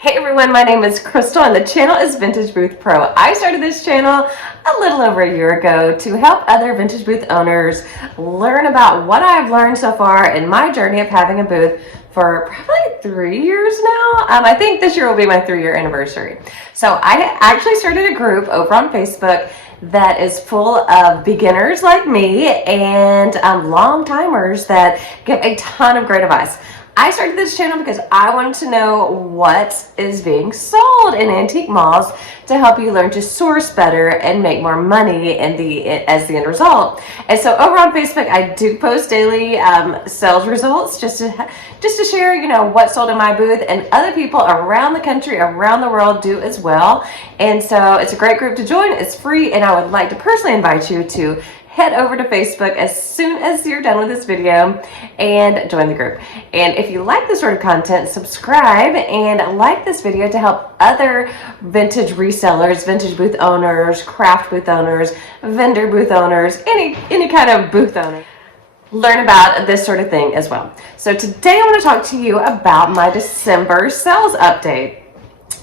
Hey everyone, my name is Crystal and the channel is Vintage Booth Pro. I started this channel a little over a year ago to help other vintage booth owners learn about what I've learned so far in my journey of having a booth for probably 3 years now. I think this year will be my 3-year anniversary. So I actually started a group over on Facebook that is full of beginners like me and long timers that give a ton of great advice. I started this channel because I wanted to know what is being sold in antique malls to help you learn to source better and make more money as the end result. And so over on Facebook, I do post daily sales results just to share, what sold in my booth, and other people around the country, around the world do as well. And so it's a great group to join. It's free, and I would like to personally invite you to head over to Facebook as soon as you're done with this video and join the group. And if you like this sort of content, subscribe and like this video to help other vintage resellers, vintage booth owners, craft booth owners, vendor booth owners, any kind of booth owner learn about this sort of thing as well. So today I want to talk to you about my December sales update.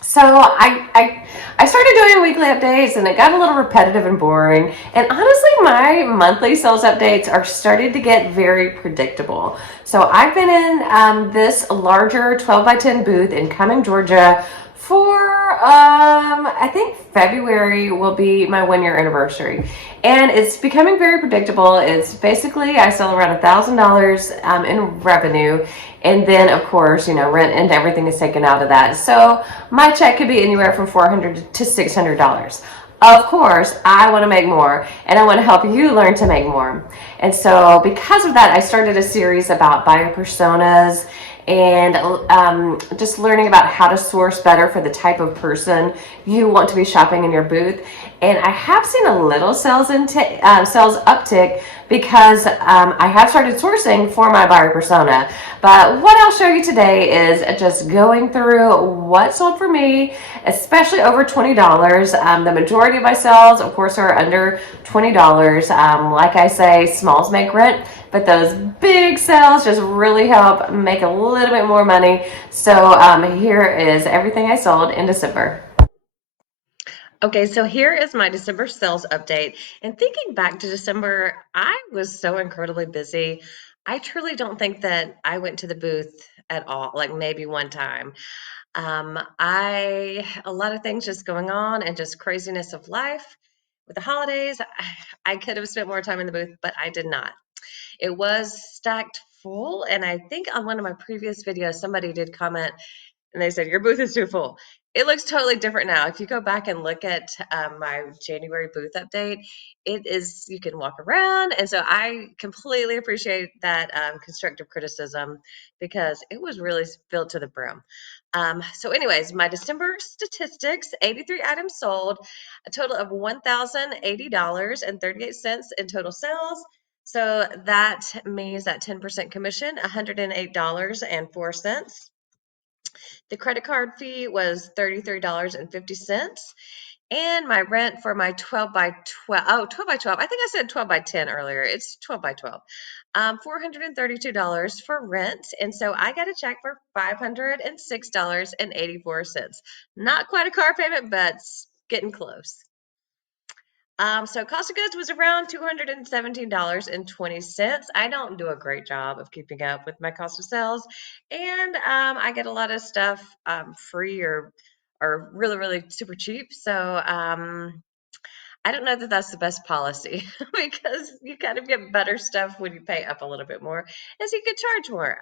So I started doing weekly updates and it got a little repetitive and boring. And honestly, my monthly sales updates are starting to get very predictable. So I've been in this larger 12 by 10 booth in Cumming, Georgia for I think February will be my 1-year anniversary, and it's becoming very predictable. It's basically I sell around $1,000 in revenue, and then of course rent and everything is taken out of that. So my check could be anywhere from $400 to $600. Of course, I want to make more, and I want to help you learn to make more. And so because of that, I started a series about buyer personas and just learning about how to source better for the type of person you want to be shopping in your booth. And I have seen a little sales uptick because I have started sourcing for my buyer persona. But what I'll show you today is just going through what sold for me, especially over $20. The majority of my sales, of course, are under $20. Like I say, smalls make rent, but those big sales just really help make a little bit more money. So here is everything I sold in December. Okay, so here is my December sales update. And thinking back to December, I was so incredibly busy. I truly don't think that I went to the booth at all, like maybe one time. A lot of things just going on and just craziness of life with the holidays. I could have spent more time in the booth, but I did not. It was stacked full, and I think on one of my previous videos, somebody did comment and they said, your booth is too full. It looks totally different now. If you go back and look at my January booth update, it is, you can walk around. And so I completely appreciate that constructive criticism because it was really filled to the brim. So anyways, my December statistics, 83 items sold, a total of $1,080.38 in total sales. So that means that 10% commission, $108.04. The credit card fee was $33.50. And my rent for my 12 by 12, oh, 12 by 12, I think I said 12 by 10 earlier. It's 12 by 12. $432 for rent. And so I got a check for $506.84. Not quite a car payment, but getting close. So cost of goods was around $217.20. I don't do a great job of keeping up with my cost of sales, and I get a lot of stuff free or really really super cheap. So I don't know that that's the best policy because you kind of get better stuff when you pay up a little bit more, as you could charge more.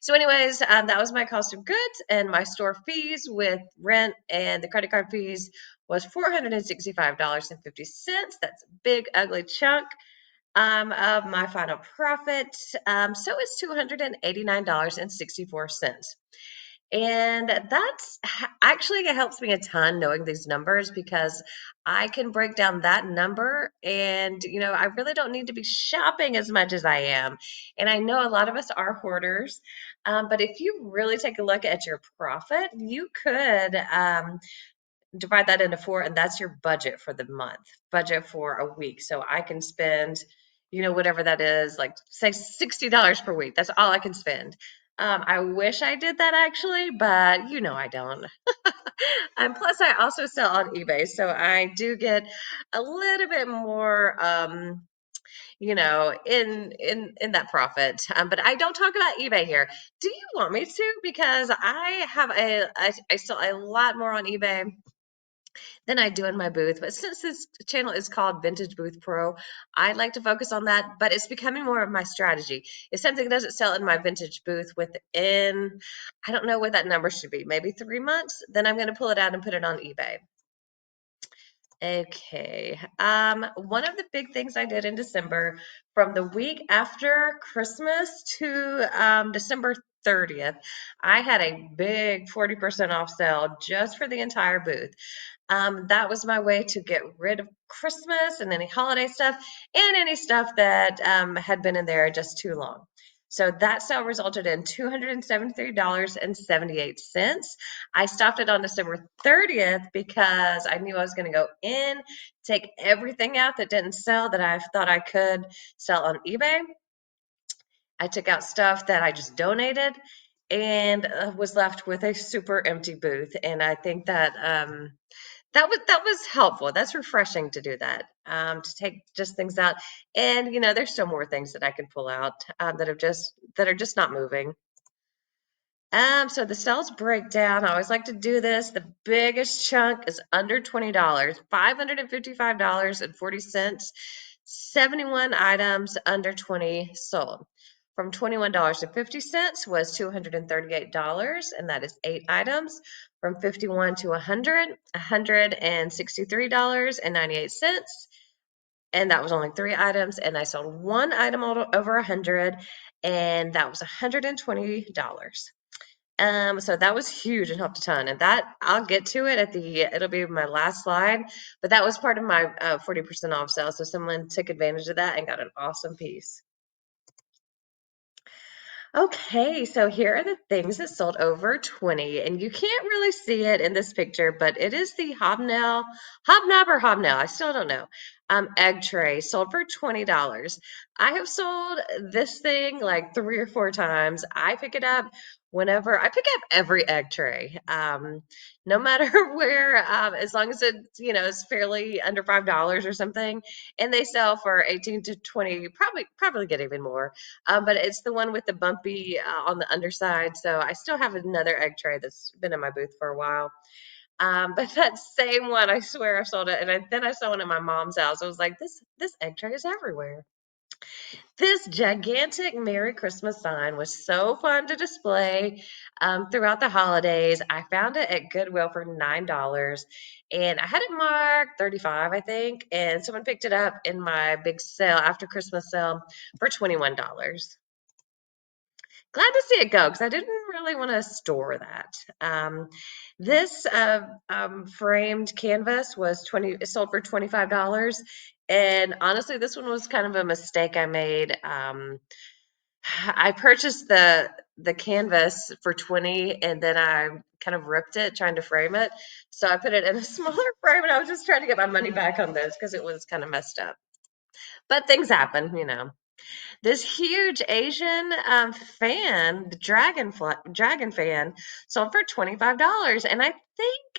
So, anyways, that was my cost of goods, and my store fees with rent and the credit card fees was $465.50. That's a big, ugly chunk of my final profit. So it's $289.64. And that's actually it helps me a ton knowing these numbers because I can break down that number and I really don't need to be shopping as much as I am. And I know a lot of us are hoarders, but if you really take a look at your profit, you could divide that into four, and that's your budget for the month, budget for a week. So I can spend, whatever that is, like say $60 per week. That's all I can spend. I wish I did that actually, but I don't. And plus, I also sell on eBay, so I do get a little bit more, in that profit. But I don't talk about eBay here. Do you want me to? Because I sell a lot more on eBay than I do in my booth. But since this channel is called Vintage Booth Pro, I like to focus on that. But it's becoming more of my strategy. If something doesn't sell in my vintage booth within, I don't know what that number should be, maybe 3 months, then I'm going to pull it out and put it on eBay. Okay. One of the big things I did in December, from the week after Christmas to December 30th, I had a big 40% off sale just for the entire booth. That was my way to get rid of Christmas and any holiday stuff and any stuff that had been in there just too long. So that sale resulted in $273.78. I stopped it on December 30th because I knew I was going to go in, take everything out that didn't sell that I thought I could sell on eBay. I took out stuff that I just donated and was left with a super empty booth. And I think that that was helpful. That's refreshing to do that, to take just things out. And there's still more things that I can pull out that are just not moving. So the sales breakdown, I always like to do this. The biggest chunk is under $20, $555.40. 71 items under 20 sold. From $21.50 was $238, and that is 8 items. From 51 to 100, $163.98, and that was only 3 items. And I sold one item over 100, and that was $120. So that was huge and helped a ton. And that I'll get to it it'll be my last slide, but that was part of my 40% off sale. So someone took advantage of that and got an awesome piece. Okay, so here are the things that sold over 20, and you can't really see it in this picture, but it is the hobnob or hobnail, I still don't know. Egg tray sold for $20. I have sold this thing like 3 or 4 times. I pick it up whenever I pick up every egg tray, no matter where, as long as it's fairly under $5 or something, and they sell for 18 to 20, probably get even more. But it's the one with the bumpy on the underside. So I still have another egg tray that's been in my booth for a while. But that same one, I swear I sold it. And then I saw one at my mom's house. I was like, this egg tray is everywhere. This gigantic Merry Christmas sign was so fun to display throughout the holidays. I found it at Goodwill for $9, and I had it marked 35, I think, and someone picked it up in my big sale after Christmas sale for $21. Glad to see it go because I didn't really want to store that. This framed canvas sold for $25, and honestly, this one was kind of a mistake I made. I purchased the canvas for 20, and then I kind of ripped it trying to frame it. So I put it in a smaller frame, and I was just trying to get my money back on this because it was kind of messed up. But things happen. This huge Asian fan, the dragon fan, sold for $25, and I think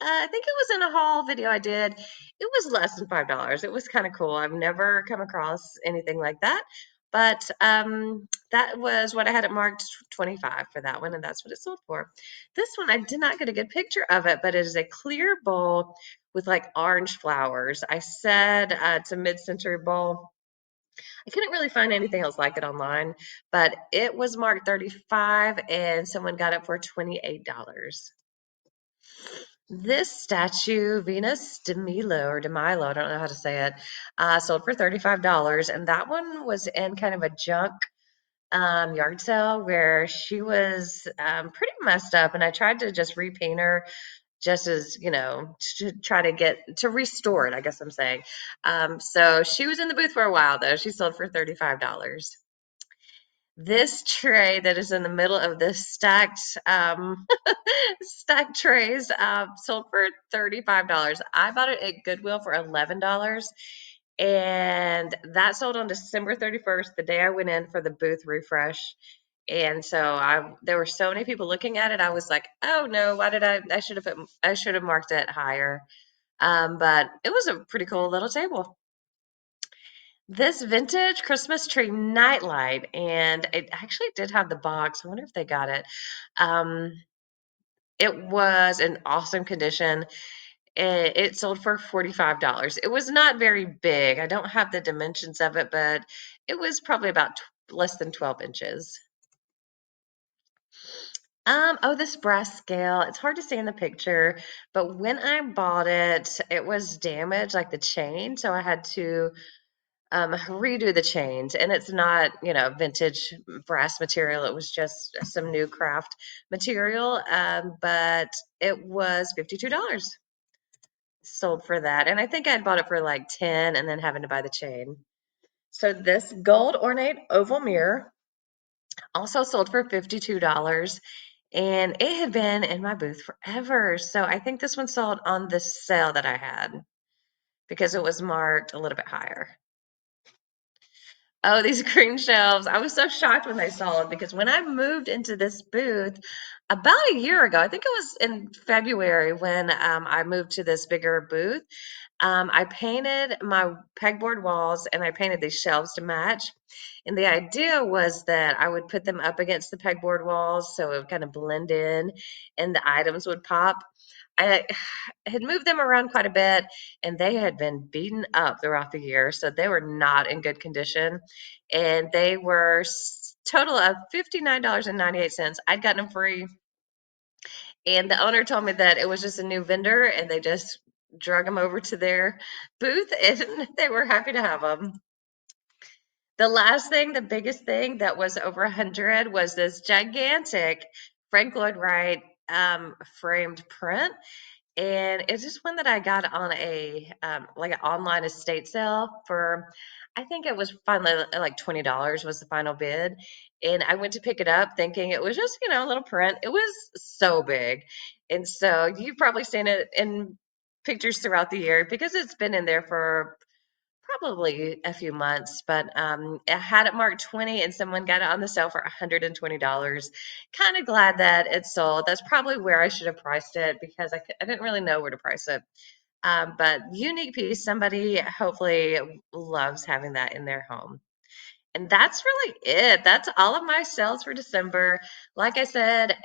it was in a haul video I did. It was less than $5. It was kind of cool. I've never come across anything like that, but that was what I had it marked 25 for that one, and that's what it sold for. This one I did not get a good picture of it, but it is a clear bowl with like orange flowers. I said it's a mid-century bowl. I couldn't really find anything else like it online, but it was marked 35 and someone got it for $28. This statue, Venus de Milo, I don't know how to say it, sold for $35. And that one was in kind of a junk yard sale where she was pretty messed up. And I tried to just repaint her just as to try to get to restore it, I guess I'm saying. So she was in the booth for a while though. She sold for $35. This tray that is in the middle of this stacked trays sold for $35. I bought it at Goodwill for $11, and that sold on December 31st, the day I went in for the booth refresh. And so there were so many people looking at it. I was like, oh no, why did I should have marked it higher. But it was a pretty cool little table. This vintage Christmas tree nightlight, and it actually did have the box. I wonder if they got it. Um, it was in awesome condition. It sold for $45. It was not very big. I don't have the dimensions of it, but it was probably about less than 12 inches. Oh, this brass scale. It's hard to see in the picture, but when I bought it, it was damaged, like the chain, so I had to redo the chains. And it's not, vintage brass material. It was just some new craft material, but it was $52 sold for that. And I think I'd bought it for like 10 and then having to buy the chain. So this gold ornate oval mirror also sold for $52 and it had been in my booth forever. So I think this one sold on the sale that I had because it was marked a little bit higher. Oh, these green shelves. I was so shocked when they sold because when I moved into this booth about a year ago, I think it was in February when I moved to this bigger booth. I painted my pegboard walls and I painted these shelves to match. And the idea was that I would put them up against the pegboard walls so it would kind of blend in and the items would pop. I had moved them around quite a bit and they had been beaten up throughout the year. So they were not in good condition. And they were total of $59.98. I'd gotten them free. And the owner told me that it was just a new vendor and they just drug them over to their booth and they were happy to have them. The last thing, the biggest thing that was over 100 was this gigantic Frank Lloyd Wright framed print. And it's just one that I got on a like an online estate sale for, I think it was finally like $20 was the final bid. And I went to pick it up thinking it was just, a little print. It was so big. And so you've probably seen it in pictures throughout the year because it's been in there for probably a few months, but I had it marked 20 and someone got it on the sale for $120. Kind of glad that it sold. That's probably where I should have priced it because I didn't really know where to price it. But unique piece, somebody hopefully loves having that in their home. And that's really it. That's all of my sales for December. Like I said,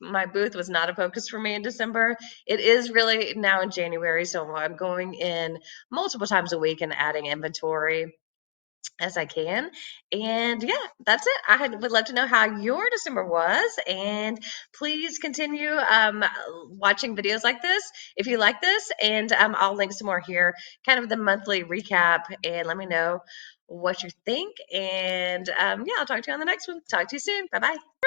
my booth was not a focus for me in December. It is really now in January, so I'm going in multiple times a week and adding inventory as I can. And yeah, that's it. Would love to know how your December was, and please continue watching videos like this if you like this. And I'll link some more here, kind of the monthly recap, and let me know what you think. And yeah, I'll talk to you on the next one. Talk to you soon. Bye bye.